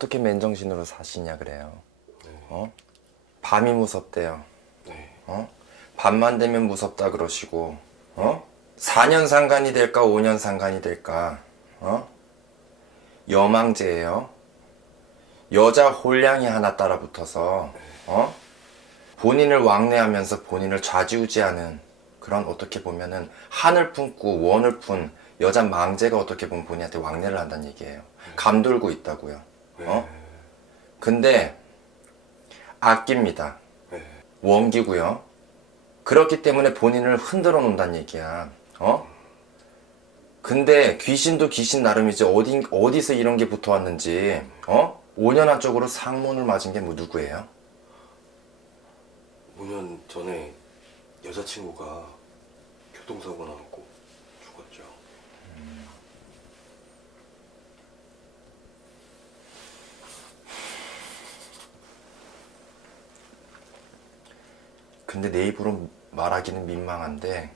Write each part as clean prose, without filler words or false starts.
어떻게 맨정신으로 사시냐 그래요. 네. 밤이 무섭대요. 네. 밤만 되면 무섭다 그러시고 4년 상간이 될까 5년 상간이 될까 여망제예요. 여자 홀량이 하나 따라붙어서 본인을 왕래하면서 본인을 좌지우지하는 그런, 어떻게 보면은 하늘 품고 원을 푼 여자 망제가 어떻게 보면 본인한테 왕래를 한다는 얘기예요. 감돌고 있다고요. 근데 아낍니다. 원기고요. 그렇기 때문에 본인을 흔들어 놓는다는 얘기야. 근데 귀신도 귀신 나름이지, 어디서 이런 게 붙어왔는지 5년 안쪽으로 상문을 맞은 게 뭐 누구예요? 5년 전에 여자친구가 교통사고 나고 죽었죠. 근데 내 입으로 말하기는 민망한데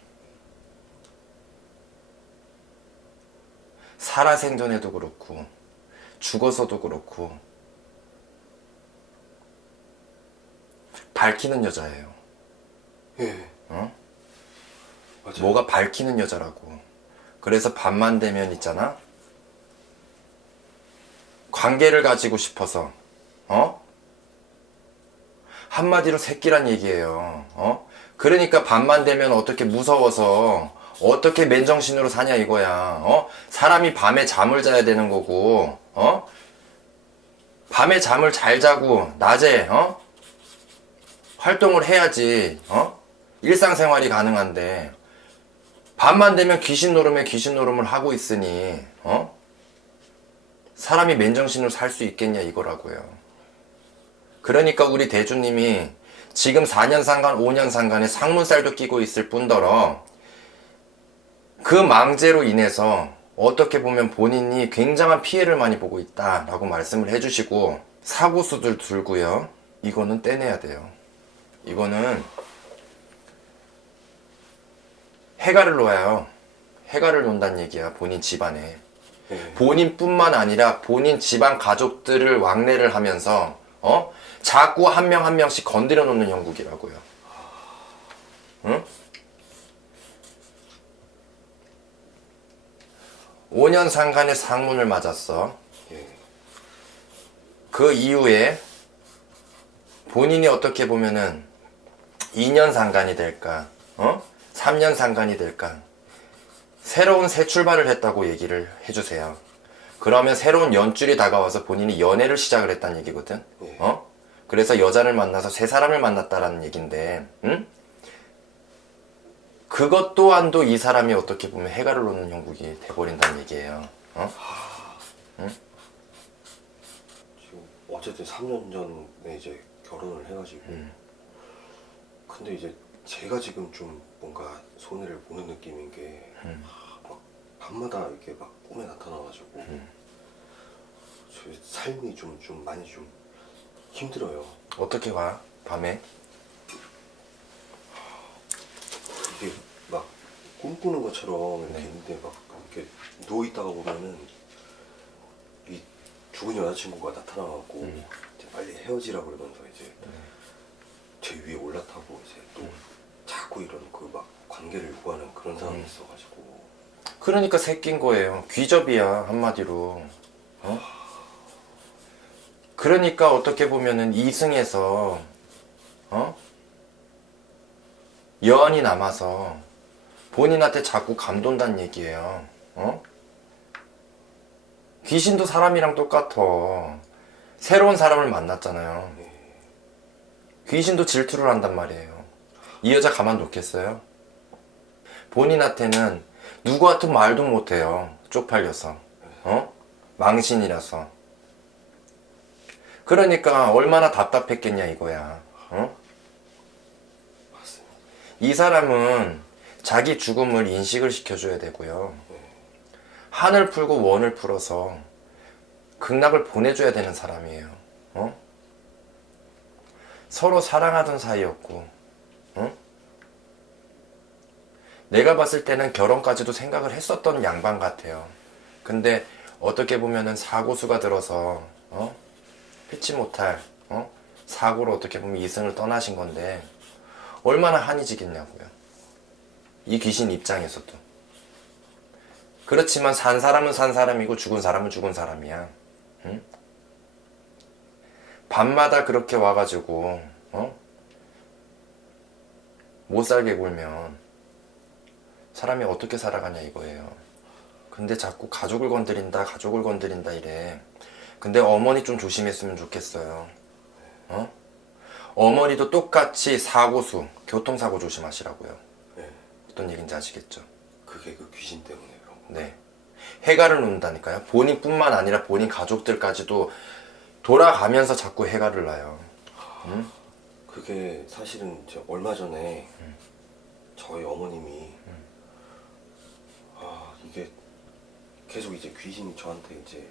살아생전에도 그렇고 죽어서도 그렇고 밝히는 여자예요. 예. 맞아요. 뭐가 밝히는 여자라고. 그래서 밤만 되면 있잖아, 관계를 가지고 싶어서 한마디로 새끼란 얘기예요. 그러니까 밤만 되면 어떻게 무서워서 어떻게 맨정신으로 사냐 이거야. 사람이 밤에 잠을 자야 되는 거고 밤에 잠을 잘 자고 낮에 활동을 해야지 일상생활이 가능한데, 밤만 되면 귀신 노름에 귀신 노름을 하고 있으니 사람이 맨정신으로 살 수 있겠냐 이거라고요. 그러니까 우리 대주님이 지금 4년 상간 5년 상간에 상문살도 끼고 있을 뿐더러 그 망제로 인해서 어떻게 보면 본인이 굉장한 피해를 많이 보고 있다라고 말씀을 해주시고, 사고수들 들고요. 이거는 떼내야 돼요. 이거는 해가를 놓아요. 해가를 놓는다는 얘기야, 본인 집안에. 본인뿐만 아니라 본인 집안 가족들을 왕래를 하면서 자꾸 한 명 한 명씩 건드려 놓는 형국이라고요. 응? 5년 상간에 상문을 맞았어. 그 이후에 본인이 어떻게 보면은 2년 상간이 될까 3년 상간이 될까 새로운 새 출발을 했다고 얘기를 해주세요. 그러면 새로운 연줄이 다가와서 본인이 연애를 시작을 했다는 얘기거든. 그래서 여자를 만나서 새 사람을 만났다라는 얘긴데, 그것 또한도 이 사람이 어떻게 보면 해가를 놓는 형국이 돼버린다는 얘기예요. 지금 어쨌든 3년 전에 이제 결혼을 해가지고 근데 이제 제가 지금 좀 뭔가 손해를 보는 느낌인 게 막 밤마다 이렇게 막 꿈에 나타나가지고 제 삶이 좀 많이 좀 힘들어요. 어떻게 와? 밤에? 이게 막 꿈꾸는 것처럼 이렇게 있는데 막 이렇게 누워 있다가 보면은 이 죽은 여자친구가 나타나갖고 이제 빨리 헤어지라고 그러면서 이제 제 위에 올라타고 이제 또 자꾸 이런 그 막 관계를 요구하는 그런 상황이 있어가지고. 그러니까 새낀 거예요. 귀접이야, 한마디로. 그러니까 어떻게 보면은 이승에서 여한이 남아서 본인한테 자꾸 감돈다는 얘기예요. 귀신도 사람이랑 똑같아. 새로운 사람을 만났잖아요. 귀신도 질투를 한단 말이에요. 이 여자 가만 놓겠어요? 본인한테는 누구한테 말도 못해요. 쪽팔려서. 망신이라서. 그러니까 얼마나 답답했겠냐 이거야. 맞습니다. 이 사람은 자기 죽음을 인식을 시켜줘야 되고요. 한을 풀고 원을 풀어서 극락을 보내줘야 되는 사람이에요. 서로 사랑하던 사이였고 내가 봤을 때는 결혼까지도 생각을 했었던 양반 같아요. 근데 어떻게 보면은 사고수가 들어서 피치 못할 사고로 어떻게 보면 이승을 떠나신 건데 얼마나 한이 지겠냐고요. 이 귀신 입장에서도. 그렇지만 산 사람은 산 사람이고 죽은 사람은 죽은 사람이야. 응? 밤마다 그렇게 와가지고 못 살게 굴면 사람이 어떻게 살아가냐 이거예요. 근데 자꾸 가족을 건드린다 이래. 근데 어머니 좀 조심했으면 좋겠어요. 어머니도 똑같이 사고수, 교통사고 조심하시라고요. 네. 어떤 얘기인지 아시겠죠? 그게 그 귀신 때문에 그런 거. 네. 해가를 놓는다니까요. 본인뿐만 아니라 본인 가족들까지도 돌아가면서 자꾸 해가를 놔요. 응? 그게 사실은 저 얼마 전에 저희 어머님이 이게 계속 이제 귀신이 저한테 이제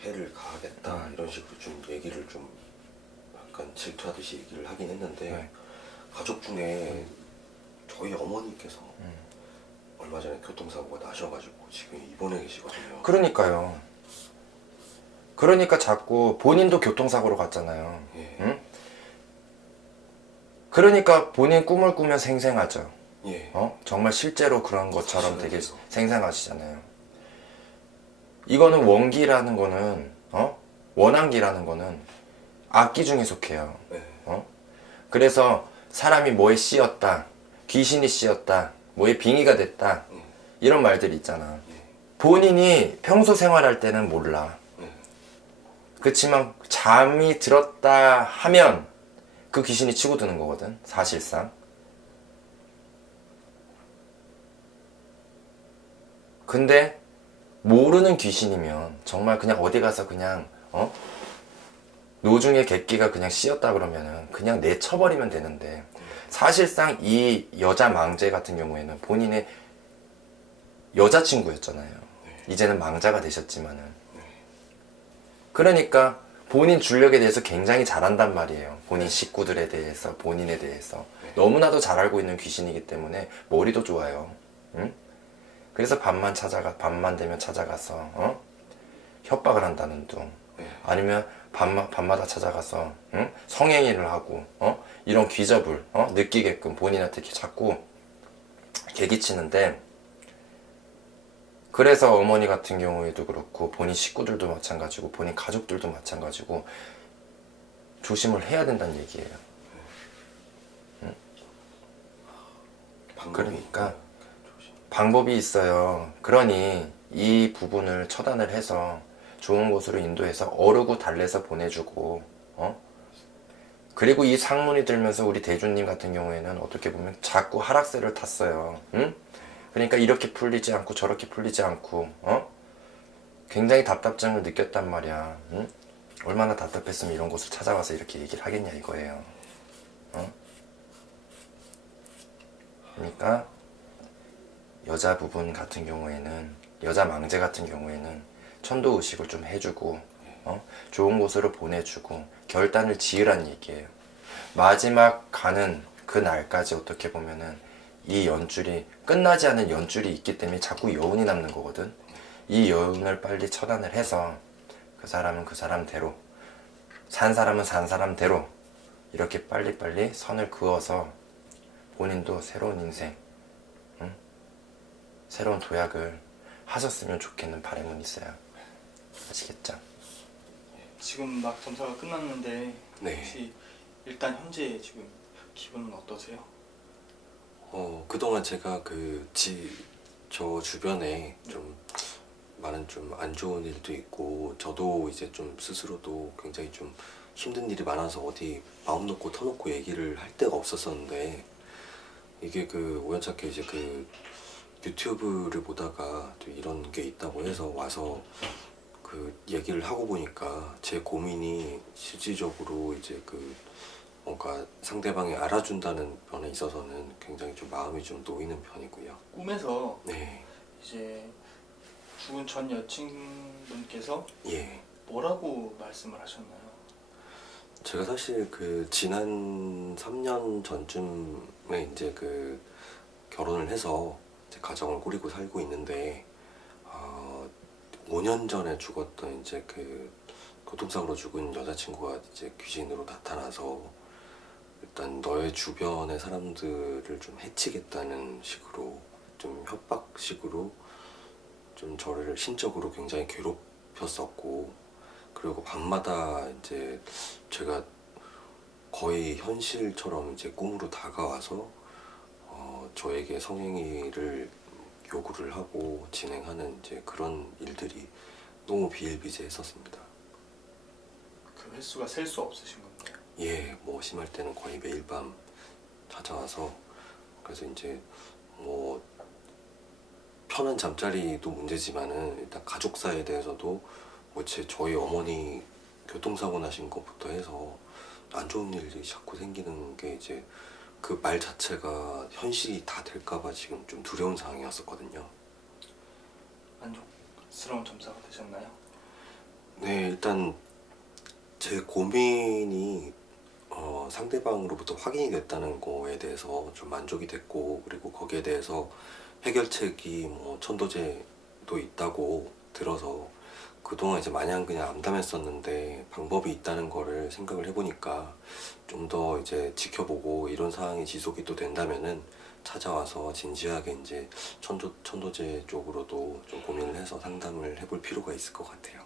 해를 가하겠다 이런 식으로 좀 얘기를 좀 약간 질투하듯이 얘기를 하긴 했는데 네. 가족 중에 저희 어머니께서 얼마 전에 교통사고가 나셔가지고 지금 입원해 계시거든요. 그러니까요. 그러니까 자꾸 본인도 교통사고로 갔잖아요. 예. 응? 그러니까 본인 꿈을 꾸면 생생하죠. 예. 정말 실제로 그런 것처럼 되게 사실은 생생하시잖아요. 이거는 원기라는 거는 원한기라는 거는 악기 중에 속해요. 네. 그래서 사람이 뭐에 씌었다, 귀신이 씌었다, 뭐에 빙의가 됐다 이런 말들이 있잖아. 본인이 평소 생활할 때는 몰라. 그렇지만 잠이 들었다 하면 그 귀신이 치고 드는 거거든, 사실상. 근데 모르는 귀신이면 정말 그냥 어디 가서 그냥 노중에 객기가 그냥 씌었다 그러면은 그냥 내쳐버리면 되는데, 사실상 이 여자 망제 같은 경우에는 본인의 여자친구였잖아요. 이제는 망자가 되셨지만은. 그러니까 본인 줄력에 대해서 굉장히 잘한단 말이에요. 본인 식구들에 대해서, 본인에 대해서. 너무나도 잘 알고 있는 귀신이기 때문에 머리도 좋아요. 응? 그래서 밤만 되면 찾아가서 협박을 한다는 둥. 아니면 밤마다 찾아가서 성행위를 하고 이런 귀접을 느끼게끔 본인한테 이렇게 자꾸 개기치는데, 그래서 어머니 같은 경우에도 그렇고 본인 식구들도 마찬가지고 본인 가족들도 마찬가지고 조심을 해야 된다는 얘기예요. 그러니까 방법이 있어요. 그러니 이 부분을 처단을 해서 좋은 곳으로 인도해서 어르고 달래서 보내주고 그리고 이 상문이 들면서 우리 대주님 같은 경우에는 어떻게 보면 자꾸 하락세를 탔어요. 응? 그러니까 이렇게 풀리지 않고 저렇게 풀리지 않고 굉장히 답답증을 느꼈단 말이야. 응? 얼마나 답답했으면 이런 곳을 찾아와서 이렇게 얘기를 하겠냐 이거예요. 그러니까 여자 부분 같은 경우에는, 여자 망제 같은 경우에는 천도 의식을 좀 해주고 좋은 곳으로 보내주고 결단을 지으란 얘기예요. 마지막 가는 그 날까지 어떻게 보면은 이 연줄이 끝나지 않은 연줄이 있기 때문에 자꾸 여운이 남는 거거든. 이 여운을 빨리 처단을 해서 그 사람은 그 사람대로, 산 사람은 산 사람대로 이렇게 빨리빨리 선을 그어서 본인도 새로운 인생, 새로운 도약을 하셨으면 좋겠는 바람은 있어요. 아시겠죠? 지금 막 점사가 끝났는데 네. 혹시 일단 현재 지금 기분은 어떠세요? 그동안 제가 저 주변에 좀 많은 좀 안 좋은 일도 있고, 저도 이제 좀 스스로도 굉장히 좀 힘든 일이 많아서 어디 마음 놓고 터놓고 얘기를 할 데가 없었었는데, 이게 우연찮게 이제 유튜브를 보다가 또 이런 게 있다고 해서 와서 얘기를 하고 보니까 제 고민이 실질적으로 이제 뭔가 상대방이 알아준다는 면에 있어서는 굉장히 좀 마음이 좀 놓이는 편이고요. 꿈에서 네. 이제 죽은 전 여친분께서 예. 뭐라고 말씀을 하셨나요? 제가 사실 지난 3년 전쯤에 이제 결혼을 해서 이제 가정을 꾸리고 살고 있는데, 5년 전에 죽었던 이제 교통사고로 죽은 여자친구가 이제 귀신으로 나타나서 일단 너의 주변의 사람들을 좀 해치겠다는 식으로 좀 협박식으로 좀 저를 신적으로 굉장히 괴롭혔었고, 그리고 밤마다 이제 제가 거의 현실처럼 이제 꿈으로 다가와서 저에게 성행위를 요구를 하고 진행하는 이제 그런 일들이 너무 비일비재했었습니다. 그 횟수가 셀 수 없으신 건가요? 예, 뭐 심할 때는 거의 매일 밤 찾아와서, 그래서 이제 뭐 편한 잠자리도 문제지만은 일단 가족사에 대해서도 뭐 저희 어머니 교통사고 나신 것부터 해서 안 좋은 일이 자꾸 생기는 게 이제 그 말 자체가 현실이 다 될까봐 지금 좀 두려운 상황이었었거든요. 만족스러운 점사가 되셨나요? 네, 일단 제 고민이 상대방으로부터 확인이 됐다는 거에 대해서 좀 만족이 됐고, 그리고 거기에 대해서 해결책이 뭐 천도제도 있다고 들어서 그동안 이제 마냥 그냥 암담했었는데 방법이 있다는 거를 생각을 해보니까 좀 더 이제 지켜보고 이런 상황이 지속이 또 된다면은 찾아와서 진지하게 이제 천도제 쪽으로도 좀 고민을 해서 상담을 해볼 필요가 있을 것 같아요.